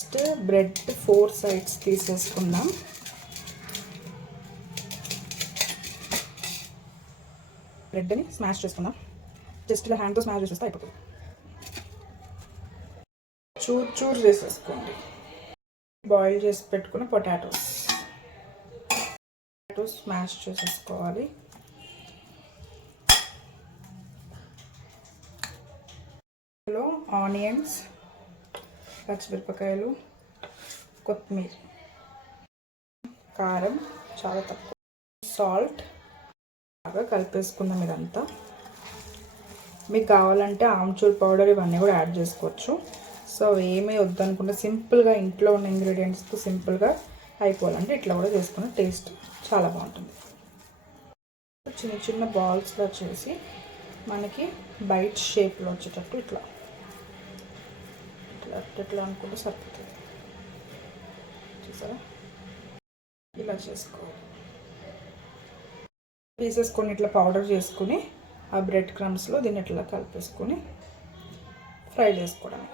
Next bread four sides తీసేసుకుందాం. బ్రెడ్ని smash చేసుకుందాం. Just ఇలా హ్యాండ్తో స్మాష్ చేసేస్తే అయిపోతుంది. చూర్ చూర్ చేసేసుకోండి. బాయిల్ చేసి పెట్టుకున్న పొటాటోస్. పొటాటోస్ స్మాష్ చేసేసుకోవాలి. ఆనియన్స్. పచ్చిమిరపకాయలు కొత్తిమీర కారం చాలా తక్కువ. సాల్ట్ బాగా కలిపేసుకుందాం ఇదంతా. మీకు కావాలంటే ఆమ్చూర్ పౌడర్ ఇవన్నీ కూడా యాడ్ చేసుకోవచ్చు. సో ఏమీ వద్దనుకుంటే సింపుల్గా ఇంట్లో ఉన్న ఇంగ్రీడియంట్స్తో సింపుల్గా అయిపోవాలంటే ఇట్లా కూడా చేసుకున్న టేస్ట్ చాలా బాగుంటుంది. చిన్న చిన్న బాల్స్లో చేసి మనకి బైట్ షేప్లో వచ్చేటట్టు ఇట్లా ఇట్లా ఇట్లా అనుకుంటే సరిపోతుంది చూసారా ఇలా చేసుకోవాలి పీసెస్ కొన్ని ఇట్లా పౌడర్ చేసుకుని ఆ బ్రెడ్ క్రమ్స్లో దీన్ని ఇట్లా కలిపేసుకొని ఫ్రై చేసుకోవడమే